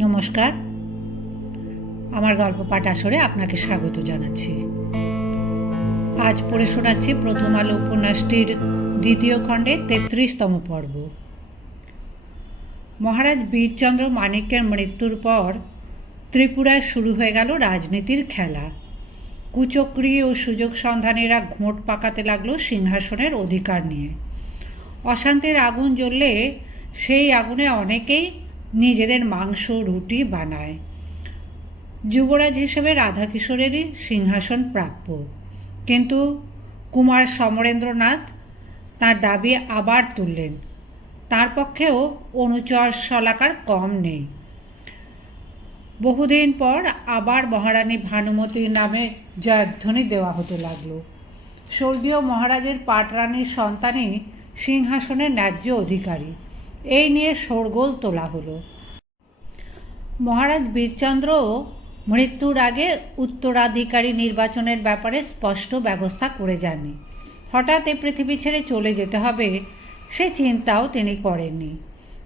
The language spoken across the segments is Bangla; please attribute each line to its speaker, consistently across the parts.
Speaker 1: নমস্কার। আমার গল্প পাঠ আসরে আপনাকে স্বাগত জানাচ্ছি। আজ পড়ে শোনাচ্ছি প্রথম আলো উপন্যাসটির দ্বিতীয় খণ্ডে তেত্রিশতম পর্ব। মহারাজ বীরচন্দ্র মানিক্যের মৃত্যুর পর ত্রিপুরায় শুরু হয়ে গেল রাজনীতির খেলা। কুচক্রি ও সুযোগ সন্ধানীরা ঘোঁট পাকাতে লাগল সিংহাসনের অধিকার নিয়ে। অশান্তির আগুন জ্বললে সেই আগুনে অনেকেই নিজেদের মাংস, রুটি বানায়। যুবরাজ হিসেবে রাধাকিশোরেরই সিংহাসন প্রাপ্য। কিন্তু কুমার সমরেন্দ্রনাথ তার দাবি আবার তুললেন। তার পক্ষেও অনুচর শলাকার কম নেই। বহুদিন পর আবার মহারানী ভানুমতির নামে জয়ধ্বনি দেওয়া হতে লাগল। স্বর্গীয় মহারাজের পাটরানীর সন্তানই সিংহাসনের ন্যায্য অধিকারী। এই নিয়ে শোরগোল তোলা হলো। মহারাজ বীরচন্দ্র মৃত্যুর আগে উত্তরাধিকারী নির্বাচনের ব্যাপারে স্পষ্ট ব্যবস্থা করে যাননি। হঠাৎ এ পৃথিবী ছেড়ে চলে যেতে হবে সে চিন্তাও তিনি করেননি।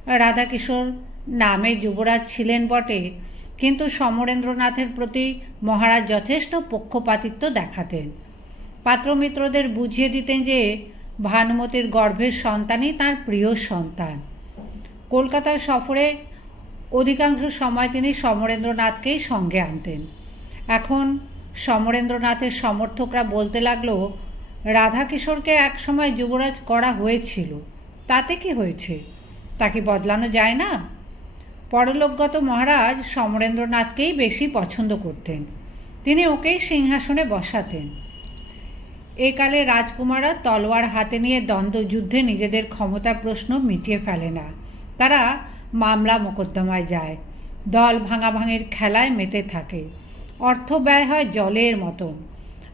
Speaker 1: রাধাকিশোর নামে যুবরাজ ছিলেন বটে, কিন্তু সমরেন্দ্রনাথের প্রতি মহারাজ যথেষ্ট পক্ষপাতিত্ব দেখাতেন। পাত্রমিত্রদের বুঝিয়ে দিতেন যে ভানুমতির গর্ভের সন্তানই তার প্রিয় সন্তান। কলকাতার সফরে অধিকাংশ সময় তিনি সমরেন্দ্রনাথকেই সঙ্গে আনতেন। এখন সমরেন্দ্রনাথের সমর্থকরা বলতে লাগল, রাধাকিশোরকে একসময় যুবরাজ করা হয়েছিল। তাতে কি হয়েছে? তাকে বদলানো যায় না? পরলোকগত মহারাজ সমরেন্দ্রনাথকেই বেশি পছন্দ করতেন। তিনি ওকেই সিংহাসনে বসাতেন। একালে রাজকুমাররা তলোয়ার হাতে নিয়ে দ্বন্দ্বযুদ্ধে নিজেদের ক্ষমতা প্রশ্ন মিটিয়ে ফেলে না। তারা মামলা মোকদ্দমায় যায়। দল ভাঙাভাঙির খেলায় মেতে থাকে। অর্থ ব্যয় হয় জলের মতন।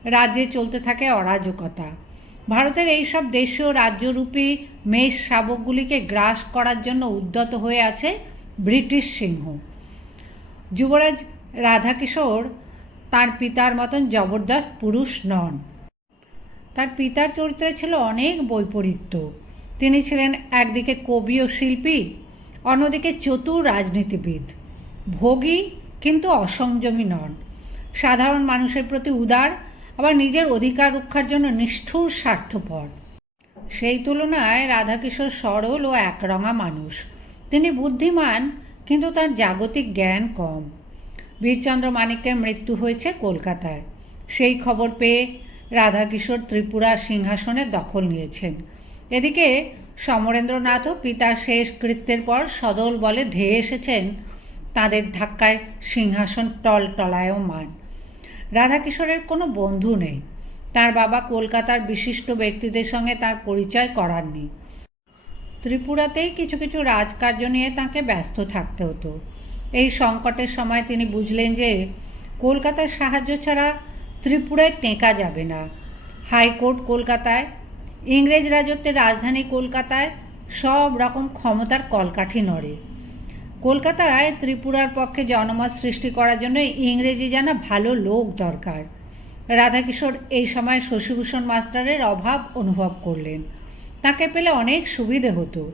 Speaker 1: রাজ্যে চলতে থাকে অরাজকতা। ভারতের এইসব দেশীয় রাজ্যরূপী মেষ শাবকগুলিকে গ্রাস করার জন্য উদ্যত হয়ে আছে ব্রিটিশ সিংহ। যুবরাজ রাধাকিশোর তার পিতার মতন জবরদস্ত পুরুষ নন। তার পিতার চরিত্রে ছিল অনেক বৈপরীত্য। তিনি ছিলেন একদিকে কবি ও শিল্পী, অন্যদিকে চতুর রাজনীতিবিদ। ভোগী কিন্তু অসংযমী নন। সাধারণ মানুষের প্রতি উদার, আবার নিজের অধিকার রক্ষার জন্য নিষ্ঠুর, স্বার্থপর। সেই তুলনায় রাধাকিশোর সরল ও একরঙা মানুষ। তিনি বুদ্ধিমান, কিন্তু তার জাগতিক জ্ঞান কম। বীরচন্দ্র মানিক্যের মৃত্যু হয়েছে কলকাতায়। সেই খবর পেয়ে রাধাকিশোর ত্রিপুরা সিংহাসনে দখল নিয়েছেন। এদিকে সমরেন্দ্রনাথও পিতার শেষ কৃত্যের পর সদল বলে ধেয়ে এসেছেন। তাদের ধাক্কায় সিংহাসন টল টলায়মান রাধাকিশোরের কোনো বন্ধু নেই। তার বাবা কলকাতার বিশিষ্ট ব্যক্তিদের সঙ্গে তার পরিচয় করাননি। ত্রিপুরাতেই কিছু কিছু রাজকার্য নিয়ে তাকে ব্যস্ত থাকতে হতো। এই সংকটের সময় তিনি বুঝলেন যে কলকাতার সাহায্য ছাড়া ত্রিপুরায় টেকা যাবে না। হাইকোর্ট কলকাতায় ইংরেজ রাজত্বের রাজধানী কলকাতায় সব রকম ক্ষমতার কলকাঠি নড়ে। কলকাতায় ত্রিপুরার পক্ষে জনমত সৃষ্টি করার জন্য ইংরেজি জানা ভালো লোক দরকার। রাধাকিশোর এই সময় শশীভূষণ মাস্টারের অভাব অনুভব করলেন। তাকে পেলে অনেক সুবিধে হতো।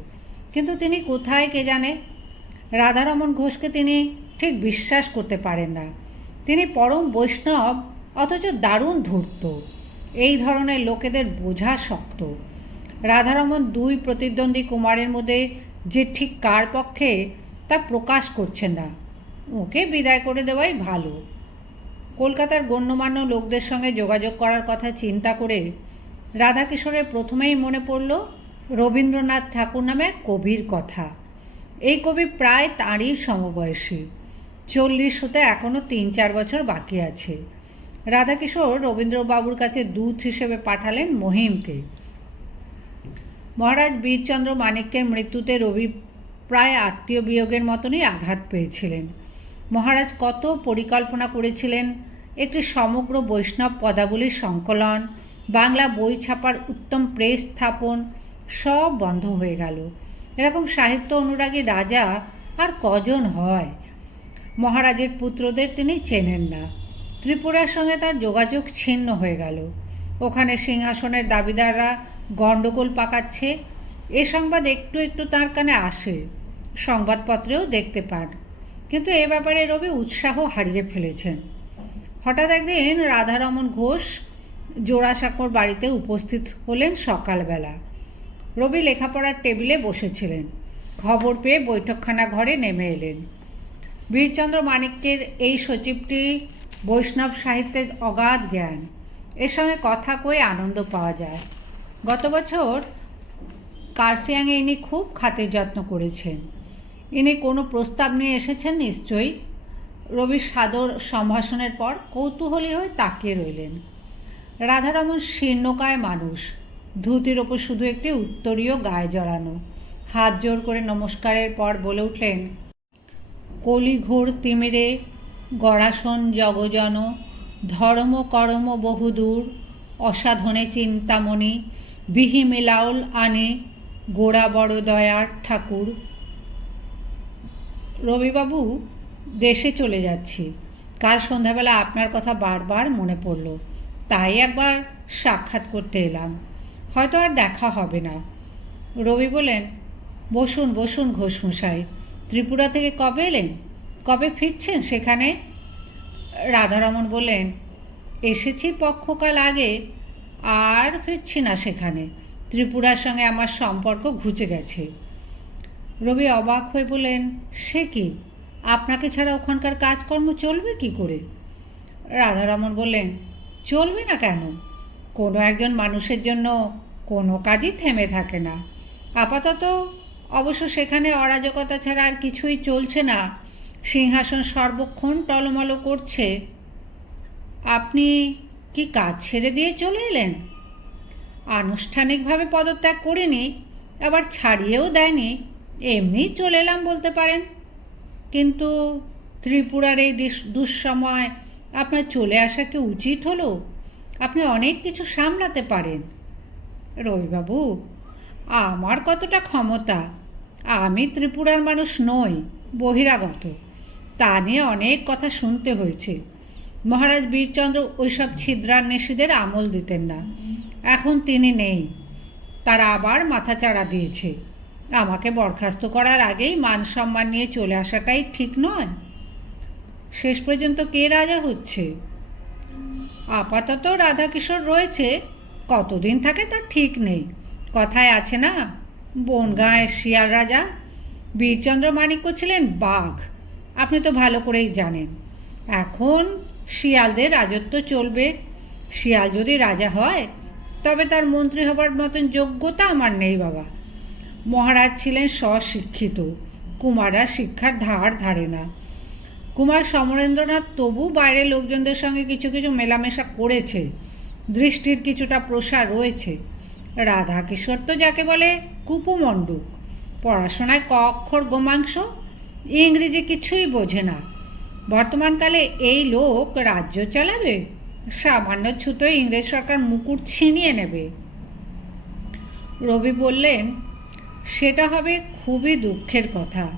Speaker 1: কিন্তু তিনি কোথায় কে জানে? রাধারমন ঘোষকে তিনি ঠিক বিশ্বাস করতে পারেন না। তিনি পরম বৈষ্ণব, অথচ দারুণ ধূর্ত। এই ধরনের লোকেদের বোঝা শক্ত। রাধারমন দুই প্রতিদ্বন্দ্বী কুমারের মধ্যে যে ঠিক কার পক্ষে তা প্রকাশ করছেন না, ওকে বিদায় করে দেওয়াই ভালো। কলকাতার গণ্যমান্য লোকদের সঙ্গে যোগাযোগ করার কথা চিন্তা করে রাধাকিশোরের প্রথমেই মনে পড়ল, রবীন্দ্রনাথ ঠাকুর নামে কবির কথা। এই কবি প্রায় তাঁরই সমবয়সী। চল্লিশ হতে এখনও তিন চার বছর বাকি আছে। রাধাকিশোর রবীন্দ্রবাবুর কাছে দূত হিসেবে পাঠালেন মহিমকে। মহারাজ বীরচন্দ্র মানিক্যের মৃত্যুতে রবি প্রায় আত্মীয় বিয়োগের মতনই আঘাত পেয়েছিলেন। মহারাজ কত পরিকল্পনা করেছিলেন? একটি সমগ্র বৈষ্ণব পদাবলীর সংকলন, বাংলা বই ছাপার উত্তম প্রেস স্থাপন, সব বন্ধ হয়ে গেল। এরকম সাহিত্য অনুরাগী রাজা আর কজন হয়? মহারাজের পুত্রদের তিনি চেনেন না। ত্রিপুরার সঙ্গে তার যোগাযোগ ছিন্ন হয়ে গেল। ওখানে সিংহাসনের দাবিদাররা গণ্ডগোল পাকাচ্ছে। এ সংবাদ একটু একটু তার কানে আসে। সংবাদপত্রেও দেখতে পান। কিন্তু এ ব্যাপারে রবি উৎসাহ হারিয়ে ফেলেছেন। হঠাৎ একদিন রাধারমন ঘোষ জোড়াসাঁকোর বাড়িতে উপস্থিত হলেন সকালবেলা। রবি লেখাপড়ার টেবিলে বসেছিলেন। খবর পেয়ে বৈঠকখানা ঘরে নেমে এলেন। বীরচন্দ্র মানিক্যের এই সচিবটি বৈষ্ণব সাহিত্যের অগাধ জ্ঞান। এর সঙ্গে কথা কয়ে আনন্দ পাওয়া যায়। গত বছর কার্সিয়াংয়ে ইনি খুব খাতির যত্ন করেছেন। ইনি কোনো প্রস্তাব নিয়ে এসেছেন নিশ্চয়ই। রবির সাদর সম্ভাষণের পর কৌতূহলী হয়ে তাকিয়ে রইলেন। রাধারমন শীর্ণকায় মানুষ। ধুতির ওপর শুধু একটি উত্তরীয় গায়ে জড়ানো। হাত জোর করে নমস্কারের পর বলে উঠলেন, কলিঘোর তিমিরে গড়াসন জগজন, ধর্ম কর্ম বহুদূর অসাধনে চিন্তামণি, বিহি মিলাউল আনে গোড়া বড় দয়ার ঠাকুর। রবিবাবু, দেশে চলে যাচ্ছি। কাল সন্ধ্যাবেলা আপনার কথা বারবার মনে পড়ল। তাই একবার সাক্ষাৎ করতে এলাম। হয়তো আর দেখা হবে না। রবি বলেন, বসুন বসুন ঘোষমশাই, ত্রিপুরা থেকে কবে এলেন? কবে ফিরছেন সেখানে? রাধারমন বললেন, এসেছি পক্ষকাল আগে, আর ফিরছি না সেখানে। ত্রিপুরার সঙ্গে আমার সম্পর্ক ঘুচে গেছে। রবি অবাক হয়ে বললেন, সে কি? আপনাকে ছাড়া ওখানকার কাজকর্ম চলবে কি করে? রাধারমন বললেন, চলবে না কেন? কোনো একজন মানুষের জন্য কোনো কাজই থেমে থাকে না। আপাতত অবশ্য সেখানে অরাজকতা ছাড়া আর কিছুই চলছে না। সিংহাসন সর্বক্ষণ টলমল করছে। আপনি কি কাজ ছেড়ে দিয়ে চলে এলেন? আনুষ্ঠানিকভাবে পদত্যাগ করিনি, আবার ছাড়িয়েও দেয়নি। এমনি চলে এলাম বলতে পারেন। কিন্তু ত্রিপুরার এই দিস- দুঃসময় আপনার চলে আসা কি উচিত হলো? আপনি অনেক কিছু সামলাতে পারেন। রবিবাবু, আমার কতটা ক্ষমতা? আমি ত্রিপুরার মানুষ নই, বহিরাগত। তা নিয়ে অনেক কথা শুনতে হয়েছে। মহারাজ বীরচন্দ্র ওইসব ছিদ্রান্বেষীদের আমল দিতেন না। এখন তিনি নেই। তারা আবার মাথাচাড়া দিয়েছে। আমাকে বরখাস্ত করার আগেই মান সম্মান নিয়ে চলে আসাটাই ঠিক নয়। শেষ পর্যন্ত কে রাজা হচ্ছে? আপাতত রাধাকিশোর রয়েছে। কতদিন থাকে তার ঠিক নেই। কথায় আছে না, বনগাঁয়ের শিয়াল রাজা। বীরচন্দ্র মাণিক্য ছিলেন বাঘ। আপনি তো ভালো করেই জানেন। এখন শিয়ালদের রাজত্ব চলবে। শিয়াল যদি রাজা হয়, তবে তার মন্ত্রী হবার মতন যোগ্যতা আমার নেই বাবা। মহারাজ ছিলেন স্বশিক্ষিত, কুমাররা শিক্ষার ধার ধারে না। কুমার সমরেন্দ্রনাথ তবু বাইরের লোকজনদের সঙ্গে কিছু কিছু মেলামেশা করেছে। দৃষ্টির কিছুটা প্রসার রয়েছে। রাধাকিশোর তো যাকে বলে কুপুমণ্ডুক পড়াশোনায় ক অক্ষর গোমাংস ইংরেজি কিছুই বোঝে না। বর্তমানকালে এই লোক রাজ্য চালাবে, সামান্য ছুতো ইংরেজ সরকার মুকুট ছিনিয়ে নেবে। রবি বললেন, সেটা হবে খুবই দুঃখের কথা।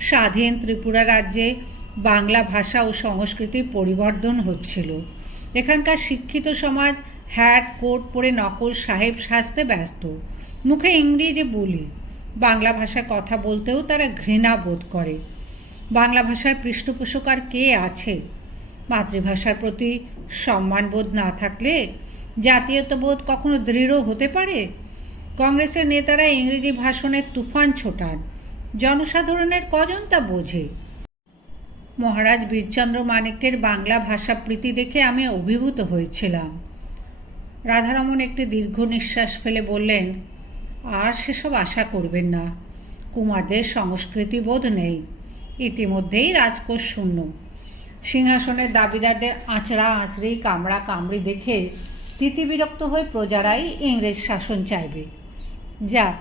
Speaker 1: স্বাধীন ত্রিপুরা রাজ্যে বাংলা ভাষা ও সংস্কৃতির পরিবর্তন হচ্ছিল। এখানকার শিক্ষিত সমাজ হ্যাট কোট পরে নকল সাহেব সাজতে ব্যস্ত। মুখে ইংরেজি বলি। বাংলা ভাষায় কথা বলতেও তারা ঘৃণা বোধ করে। বাংলা ভাষার পৃষ্ঠপোষক আর কে আছে? মাতৃভাষার প্রতি সম্মানবোধ না থাকলে জাতীয়তাবোধ কখনো দৃঢ় হতে পারে? কংগ্রেসের নেতারা ইংরেজি ভাষণের তুফান ছোটান। জনসাধারণের কজন তা বোঝে? মহারাজ বীরচন্দ্র মানিক্যের বাংলা ভাষা প্রীতি দেখে আমি অভিভূত হয়েছিলাম। রাধারমন একটি দীর্ঘ নিঃশ্বাস ফেলে বললেন আর সেসব আশা করবেন না। কুমারদের সংস্কৃতি বোধ নেই। ইতিমধ্যেই রাজকোষ শূন্য। সিংহাসনের দাবিদারদের আঁচড়া আঁচড়ি, কামড়া কামড়ি দেখে তিতিবিরক্ত হয়ে প্রজারাই ইংরেজ শাসন চাইবে। যাক,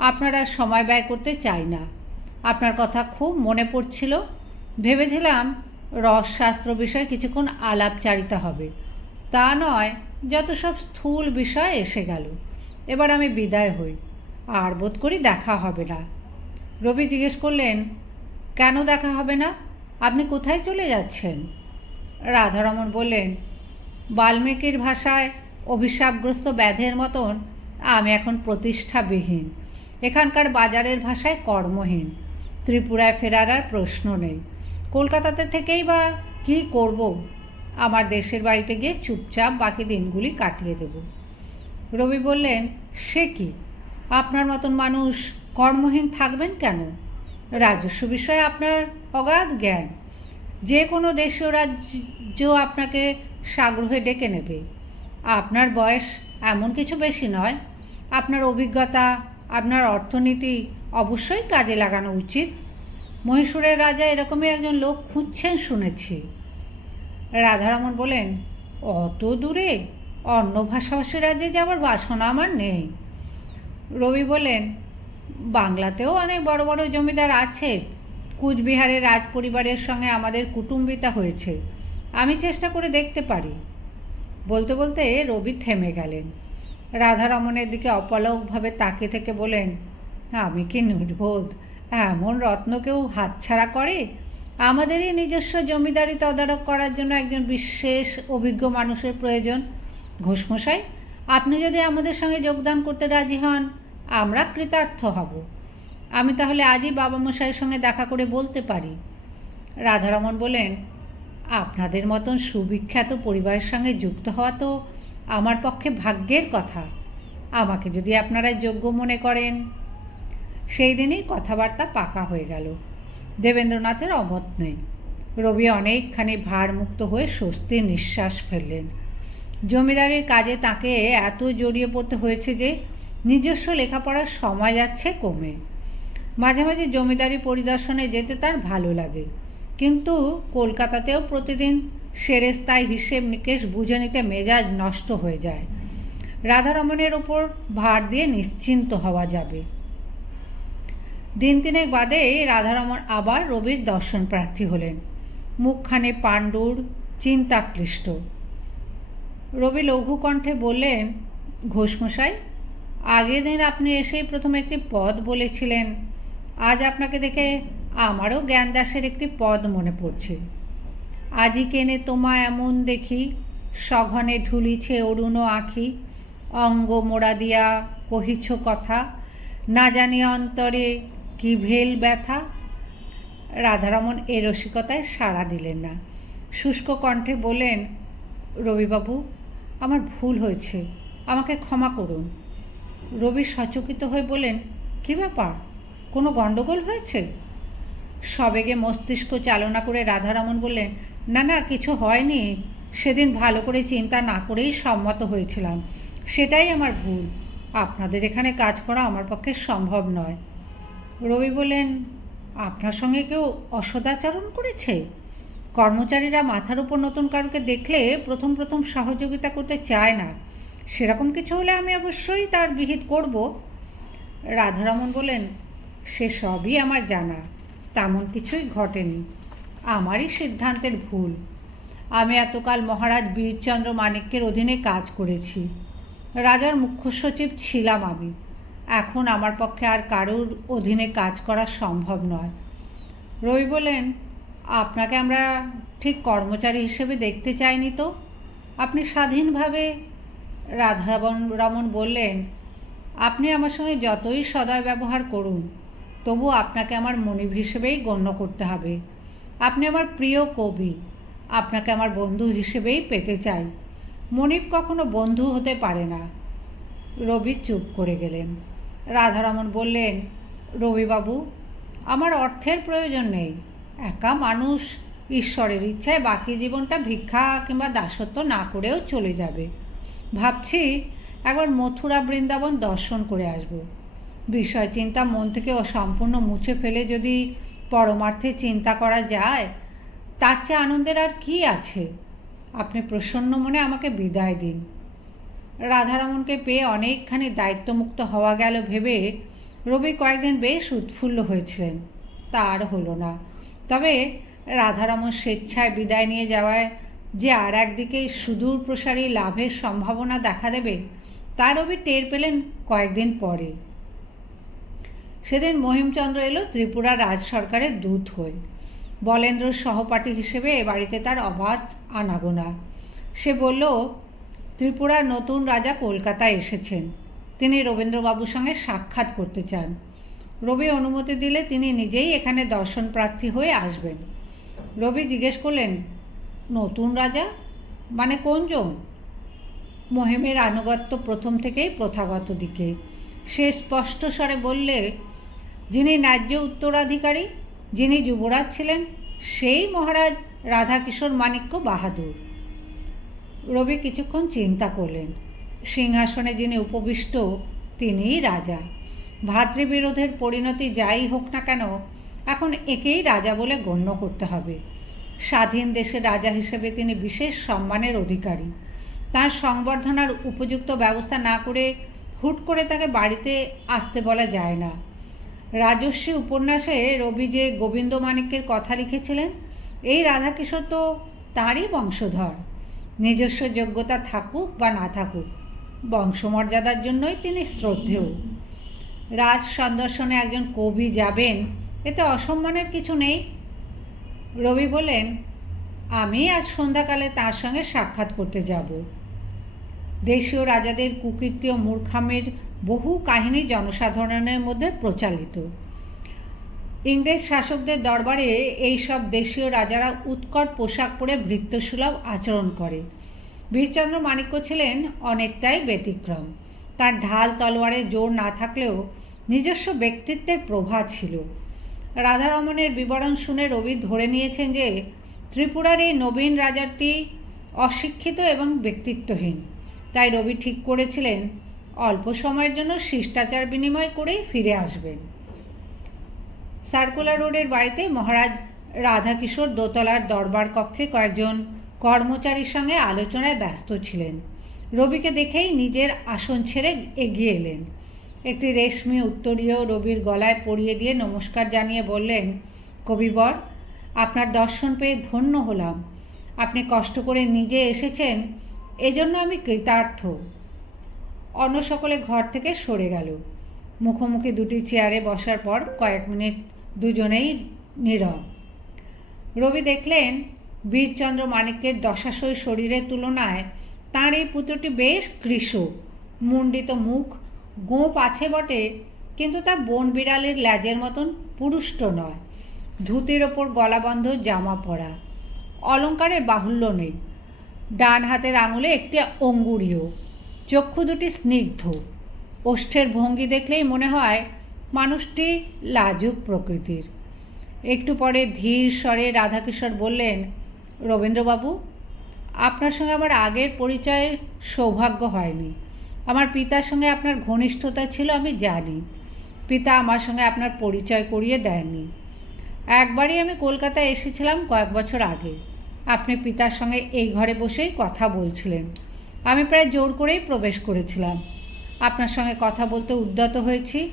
Speaker 1: আপনারা সময় ব্যয় করতে চাই না। আপনার কথা খুব মনে পড়ছিল। ভেবেছিলাম রসশাস্ত্র বিষয়ে কিছুক্ষণ আলাপচারিতা হবে। তা নয়, যত সব স্থূল বিষয় এসে গেল। এবার আমি বিদায় হই। আর বোধ করি দেখা হবে না। রবি জিজ্ঞেস করলেন, কেন দেখা হবে না? আপনি কোথায় চলে যাচ্ছেন? রাধারমন বললেন, বাল্মীকির ভাষায় অভিশাপগ্রস্ত ব্যাধের মতন আমি এখন প্রতিষ্ঠাবিহীন। এখানকার বাজারের ভাষায় কর্মহীন। ত্রিপুরায় ফেরার আর প্রশ্ন নেই। কলকাতাতে থেকেই বা কী করব? আমার দেশের বাড়িতে গিয়ে চুপচাপ বাকি দিনগুলি কাটিয়ে দেব। রবি বললেন, সে কি? আপনার মতন মানুষ কর্মহীন থাকবেন কেন? রাজস্ব বিষয়ে আপনার অগাধ জ্ঞান। যে কোনো দেশীয় রাজ্য আপনাকে সাগ্রহে ডেকে নেবে। আপনার বয়স এমন কিছু বেশি নয়। আপনার অভিজ্ঞতা, আপনার অর্থনীতি অবশ্যই কাজে লাগানো উচিত। মহীশূরের রাজা এরকমই একজন লোক খুঁজছেন শুনেছি। রাধারমন বলেন অত দূরে? অন্য ভাষাভাষী রাজ্যে যাওয়ার বাসনা আমার নেই। রবি বলেন, বাংলাতেও অনেক বড় বড় জমিদার আছে। কুচবিহারের রাজ পরিবারের সঙ্গে আমাদের কুটুম্বিতা হয়েছে। আমি চেষ্টা করে দেখতে পারি। বলতে বলতে রবি থেমে গেলেন। রাধারমণের দিকে অপলকভাবে তাকিয়ে থেকে বলেন, আমি কি নির্বোধ? এমন রত্ন কেউ হাতছাড়া করে? আমাদেরই নিজস্ব জমিদারি তদারক করার জন্য একজন বিশেষ অভিজ্ঞ মানুষের প্রয়োজন। ঘোষমশাই, আপনি যদি আমাদের সঙ্গে যোগদান করতে রাজি হন, আমরা কৃতার্থ হব। আমি তাহলে আজই বাবা মশাইয়ের সঙ্গে দেখা করে বলতে পারি। রাধারমন বলেন, আপনাদের মতন সুবিখ্যাত পরিবারের সঙ্গে যুক্ত হওয়া তো আমার পক্ষে ভাগ্যের কথা। আমাকে যদি আপনারা যোগ্য মনে করেন। সেই দিনই কথাবার্তা পাকা হয়ে গেল। দেবেন্দ্রনাথের অমত নেই। রবি অনেকখানি ভারমুক্ত হয়ে স্বস্তির নিঃশ্বাস ফেললেন। জমিদারির কাজে তাকে এত জড়িয়ে পড়তে হয়েছে যে নিজস্ব লেখাপড়ার সময় যাচ্ছে কমে। মাঝে মাঝে জমিদারি পরিদর্শনে যেতে তার ভালো লাগে। কিন্তু কলকাতাতেও প্রতিদিন সেরেস্তায় হিসেব নিকেশ বুঝে নিতে মেজাজ নষ্ট হয়ে যায়। রাধারমণের ওপর ভার দিয়ে নিশ্চিন্ত হওয়া যাবে। দিন তিনেক বাদে রাধারমণ আবার রবির দর্শন প্রার্থী হলেন। মুখখানে পাণ্ডুর চিন্তাক্লিষ্ট। রবি লঘু কণ্ঠে বললেন ঘোষমশাই, আগের দিন আপনি এসেই প্রথম একটি পদ বলেছিলেন। আজ আপনাকে দেখে আমারও জ্ঞানদাসের একটি পদ মনে পড়ছে। আজি কেনে তোমা এমন দেখি, সঘনে ঢুলিছে অরুণ আখি। অঙ্গ মোড়া দিয়া কহিছ কথা, না জানি অন্তরে কি ভেল ব্যথা। রাধারমন এ রসিকতায় সাড়া দিলেন না। শুষ্ক কণ্ঠে বলেন রবিবাবু আমার ভুল হয়েছে, আমাকে ক্ষমা করুন। রবি সচকিত হয়ে বলেন কী ব্যাপার? কোনো গণ্ডগোল হয়েছে? সবেগে মস্তিষ্ক চালনা করে রাধারমন বললেন, না না, কিছু হয়নি। সেদিন ভালো করে চিন্তা না করেই সম্মত হয়েছিলাম। সেটাই আমার ভুল। আপনাদের এখানে কাজ করা আমার পক্ষে সম্ভব নয়। রবি বললেন, আপনার সঙ্গে কেউ অসদাচরণ করেছে? কর্মচারীরা মাথার উপর নতুন কারুকে দেখলে প্রথম প্রথম সহযোগিতা করতে চায় না। সেরকম কিছু হলে আমি অবশ্যই তার বিহিত করব। রাধারমন বলেন, সে সবই আমার জানা। তেমন কিছুই ঘটেনি। আমারই সিদ্ধান্তের ভুল। আমি এতকাল মহারাজ বীরচন্দ্র মানিক্যের অধীনে কাজ করেছি। রাজার মুখ্য সচিব ছিলাম আমি। এখন আমার পক্ষে আর কারোর অধীনে কাজ করা সম্ভব নয়। রবি বলেন আপনাকে আমরা ঠিক কর্মচারী হিসেবে দেখতে চাইনি তো? আপনি স্বাধীনভাবে রাধাবন, রমন বললেন, আপনি আমার সঙ্গে যতই সদয় ব্যবহার করুন, তবু আপনাকে আমার মনিব হিসেবেই গণ্য করতে হবে। আপনি আমার প্রিয় কবি, আপনাকে আমার বন্ধু হিসেবেই পেতে চাই। মনিব কখনো বন্ধু হতে পারে না। রবি চুপ করে গেলেন। রাধারমন বললেন, রবিবাবু, আমার অর্থের প্রয়োজন নেই। একা মানুষ ঈশ্বরের ইচ্ছায় বাকি জীবনটা ভিক্ষা কিংবা দাসত্ব না করেও চলে যাবে। ভাবছি একবার মথুরা বৃন্দাবন দর্শন করে আসব। বিষয় চিন্তা মন থেকে ও সম্পূর্ণ মুছে ফেলে যদি পরমার্থে চিন্তা করা যায়, তার চেয়ে আনন্দের আর কি আছে? আপনি প্রসন্ন মনে আমাকে বিদায় দিন। রাধারমনকে পেয়ে অনেকখানি দায়িত্বমুক্ত হওয়া গেল ভেবে রবি কয়েকদিন বেশ উৎফুল্ল হয়েছিলেন। তা আর হলো না। তবে রাধারমন স্বেচ্ছায় বিদায় নিয়ে যাওয়ায় যে আর একদিকে সুদূর প্রসারী লাভের সম্ভাবনা দেখা দেবে তার রবি টের পেলেন কয়েকদিন পরে। সেদিন মহিমচন্দ্র এলো ত্রিপুরা রাজ সরকারের দূত হয়ে। বলেন্দ্র সহপাঠী হিসেবে এ বাড়িতে তার অবাধ আনাগোনা। সে বলল, ত্রিপুরার নতুন রাজা কলকাতায় এসেছেন। তিনি রবীন্দ্রবাবুর সঙ্গে সাক্ষাৎ করতে চান। রবি অনুমতি দিলে তিনি নিজেই এখানে দর্শন প্রার্থী হয়ে আসবেন। রবি জিজ্ঞেস করলেন, নতুন রাজা? মানে কোনজন মহিমের আনুগত্য প্রথম থেকেই প্রথাগত দিকে। সে স্পষ্ট স্বরে বললে, যিনি ন্যায্য উত্তরাধিকারী, যিনি যুবরাজ ছিলেন, সেই মহারাজ রাধাকিশোর মাণিক্য বাহাদুর। রবি কিছুক্ষণ চিন্তা করলেন। সিংহাসনে যিনি উপবিষ্ট, তিনিই রাজা। ভাতৃবিরোধের পরিণতি যাই হোক না কেন, এখন একেই রাজা বলে গণ্য করতে হবে। স্বাধীন দেশের রাজা হিসেবে তিনি বিশেষ সম্মানের অধিকারী। তার সংবর্ধনার উপযুক্ত ব্যবস্থা না করে হুট করে তাকে বাড়িতে আসতে বলা যায় না। রাজস্বী উপন্যাসে রবি যে গোবিন্দ মাণিক্যের কথা লিখেছিলেন, এই রাধাকিশোর তো তাঁরই বংশধর। নিজস্ব যোগ্যতা থাকুক বা না থাকুক, বংশমর্যাদার জন্যই তিনি শ্রদ্ধেয়। রাজ সন্দর্শনে একজন কবি যাবেন, এতে অসম্মানের কিছু নেই। রবি বলেন আমি আজ সন্ধ্যাকালে তার সঙ্গে সাক্ষাৎ করতে যাব। দেশীয় রাজাদের কুকীর্তি ও মূর্খামের বহু কাহিনী জনসাধারণের মধ্যে প্রচালিত। ইংরেজ শাসকদের দরবারে এই সব দেশীয় রাজারা উৎকট পোশাক পরে ভৃত্যসুলভ আচরণ করে। বীরচন্দ্র মাণিক্য ছিলেন অনেকটাই ব্যতিক্রম। তার ঢাল তলোয়ারে জোর না থাকলেও নিজস্ব ব্যক্তিত্বের প্রভা ছিল। রাধারমণের বিবরণ শুনে রবি ধরে নিয়েছেন যে, ত্রিপুরার এই নবীন রাজাটি অশিক্ষিত এবং ব্যক্তিত্বহীন। তাই রবি ঠিক করেছিলেন, অল্প সময়ের জন্য শিষ্টাচার বিনিময় করেই ফিরে আসবেন। সার্কুলার রোডের বাড়িতে মহারাজ রাধাকিশোর দোতলার দরবার কক্ষে কয়েকজন কর্মচারীর সঙ্গে আলোচনায় ব্যস্ত ছিলেন। রবিকে দেখেই নিজের আসন ছেড়ে এগিয়ে এলেন। একটি রেশমি উত্তরীয় রবির গলায় পরিয়ে দিয়ে নমস্কার জানিয়ে বললেন কবিবর আপনার দর্শন পেয়ে ধন্য হলাম। আপনি কষ্ট করে নিজে এসেছেন, এজন্য আমি কৃতার্থ অন্য সকলে ঘর থেকে সরে গেল। মুখোমুখি দুটি চেয়ারে বসার পর কয়েক মিনিট দুজনেই নীরব। রবি দেখলেন, বীরচন্দ্র মাণিক্যের দশাশয় শরীরের তুলনায় তার এই পুত্রটি বেশ কৃষ মুন্ডিত মুখ গোঁপ আছে বটে, কিন্তু তা বন বিড়ালের ল্যাজের মতন পুরুষ্ট নয়। ধুতির ওপর গলাবন্ধ জামা পরা। অলঙ্কারের বাহুল্য নেই। ডান হাতের আঙুলে একটি অঙ্গুরীয় চক্ষু দুটি স্নিগ্ধ। ওষ্ঠের ভঙ্গি দেখলেই মনে হয় মানুষটি লাজুক প্রকৃতির। একটু পরে ধীর স্বরে রাধাকিশোর বললেন, রবীন্দ্রবাবু আপনার সঙ্গে আমার আগের পরিচয়ের সৌভাগ্য হয়নি। আমার পিতার সঙ্গে আপনার ঘনিষ্ঠতা ছিল, আমি জানি। পিতা আমার সঙ্গে আপনার পরিচয় করিয়ে দেননি। একবারই আমি কলকাতায় এসেছিলাম কয়েক বছর আগে। আপনি পিতার সঙ্গে এই ঘরে বসেই কথা বলছিলেন। আমি প্রায় জোর করেই প্রবেশ করেছিলাম। আপনার সঙ্গে কথা বলতে উদ্যত হয়েছি।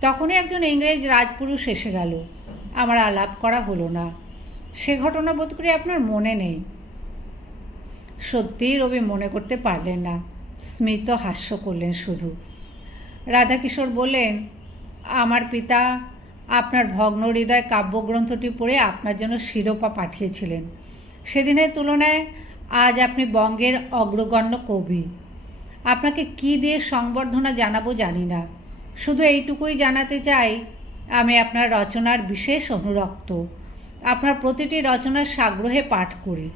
Speaker 1: তখনই একজন ইংরেজ রাজপুরুষ এসে গেল। আমার আলাপ করা হলো না। সে ঘটনা বোধ করি আপনার মনে নেই। সত্যিই রবি মনে করতে পারলেন না। স্মিত হাস্য করলেন শুধু। রাধাকিশোর বললেন, আমার পিতা আপনার ভগ্ন হৃদয় কাব্যগ্রন্থটি পড়ে আপনার জন্য শিরোপা পাঠিয়েছিলেন। সেদিনের তুলনায় আজ আপনি বঙ্গের অগ্রগণ্য কবি। আপনাকে কি দিয়ে সংবর্ধনা জানাব জানি না। শুধু এইটুকুই জানাতে চাই, আমি আপনার রচনার বিশেষ অনুরক্ত। আপনার প্রতিটি রচনার সাগ্রহে পাঠ করি।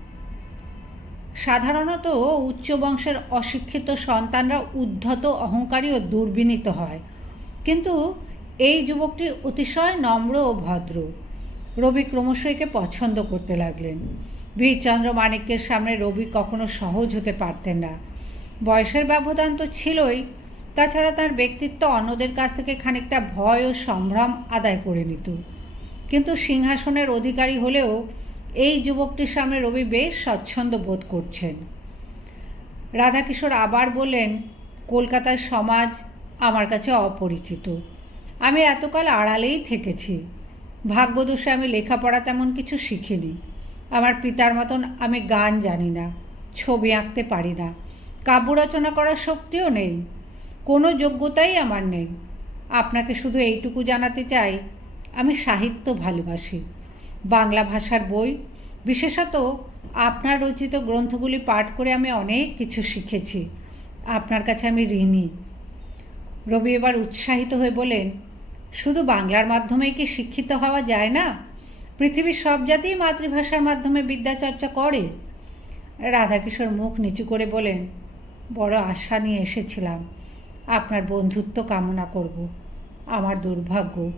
Speaker 1: সাধারণত উচ্চ বংশের অশিক্ষিত সন্তানরা উদ্ধত, অহংকারী ও দুর্বিনীত হয়। কিন্তু এই যুবকটি অতিশয় নম্র ও ভদ্র। রবি ক্রমশ একে পছন্দ করতে লাগলেন। বীরচন্দ্র মাণিক্যের সামনে রবি কখনো সহজ হতে পারতেন না। বয়সের ব্যবধান তো ছিলই। তাছাড়া তার ব্যক্তিত্ব অন্যদের কাছ থেকে খানিকটা ভয় ও সম্ভ্রম আদায় করে নিত। কিন্তু সিংহাসনের অধিকারী হলেও এই যুবকটির সামনে রবি বেশ স্বচ্ছন্দ বোধ করছেন। রাধাকিশোর আবার বললেন, কলকাতার সমাজ আমার কাছে অপরিচিত। আমি এতকাল আড়ালেই থেকেছি। ভাগ্যদোষে আমি লেখাপড়া তেমন কিছু শিখিনি। আমার পিতার মতন আমি গান জানি না, ছবি আঁকতে পারি না, কাব্য রচনা করার শক্তিও নেই, কোনো যোগ্যতাই আমার নেই। আপনাকে শুধু এইটুকু জানাতে চাই, আমি সাহিত্য ভালোবাসি। বাংলা ভাষার বই। বিশেষত আপনার রচিত গ্রন্থগুলি পাঠ করে আমি অনেক কিছু শিখেছি। আপনার কাছে আমি ঋণী। রবি এবার উৎসাহিত হয়ে বলেন শুধু বাংলার মাধ্যমে কি শিক্ষিত হওয়া যায় না? পৃথিবীর সব জাতিই মাতৃভাষার মাধ্যমে বিদ্যাচর্চা করে। রাধাকিশোর মুখ নিচু করে বলেন বড় আশা নিয়ে এসেছিলাম। আপনার বন্ধুত্ব কামনা করব। আমার দুর্ভাগ্য।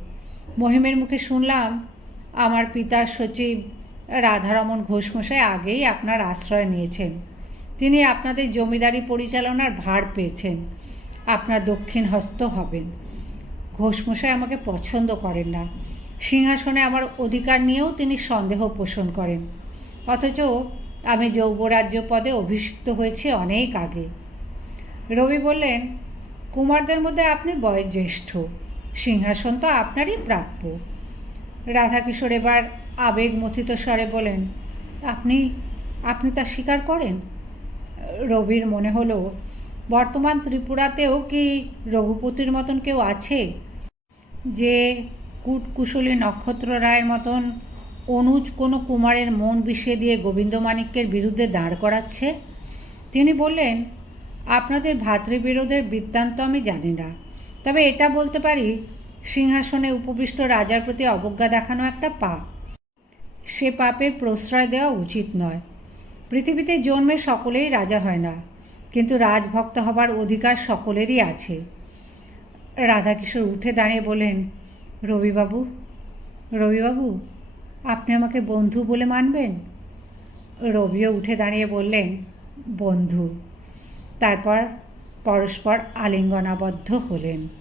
Speaker 1: মহিমের মুখে শুনলাম আমার পিতার সচিব রাধারমন ঘোষমশাই আগেই আপনার আশ্রয় নিয়েছেন। তিনি আপনাদের জমিদারি পরিচালনার ভার পেয়েছেন। আপনার দক্ষিণ হস্ত হবেন। ঘোষমশাই আমাকে পছন্দ করেন না। সিংহাসনে আমার অধিকার নিয়েও তিনি সন্দেহ পোষণ করেন। অথচ আমি যৌবরাজ্য পদে অভিষিক্ত হয়েছি অনেক আগে। রবি বললেন, কুমারদের মধ্যে আপনি বয়োজ্যেষ্ঠ। সিংহাসন তো আপনারই প্রাপ্য। রাধাকিশোর এবার আবেগমথিত স্বরে বলেন, আপনি আপনি তা স্বীকার করেন? রবির মনে হলো, বর্তমান ত্রিপুরাতেও কি রঘুপতির মতন কেউ আছে যে কূটকুশলী নক্ষত্র রায়ের মতন অনুজ কোনো কুমারের মন বিষিয়ে দিয়ে গোবিন্দমাণিক্যের বিরুদ্ধে দাঁড় করাচ্ছে? তিনি বললেন, আপনাদের ভাতৃবিরোধের বৃত্তান্ত আমি জানি না। তবে এটা বলতে পারি সিংহাসনে উপবিষ্ট রাজার প্রতি অবজ্ঞা দেখানো একটা পাপ। সে পাপের প্রশ্রয় দেওয়া উচিত নয়। পৃথিবীতে জন্মে সকলেই রাজা হয় না, কিন্তু রাজভক্ত হবার অধিকার সকলেরই আছে। রাধাকিশোর উঠে দাঁড়িয়ে বলেন রবিবাবু রবিবাবু, আপনি আমাকে বন্ধু বলে মানবেন? রবিও উঠে দাঁড়িয়ে বললেন, বন্ধু। তারপর পরস্পর আলিঙ্গনাবদ্ধ হলেন।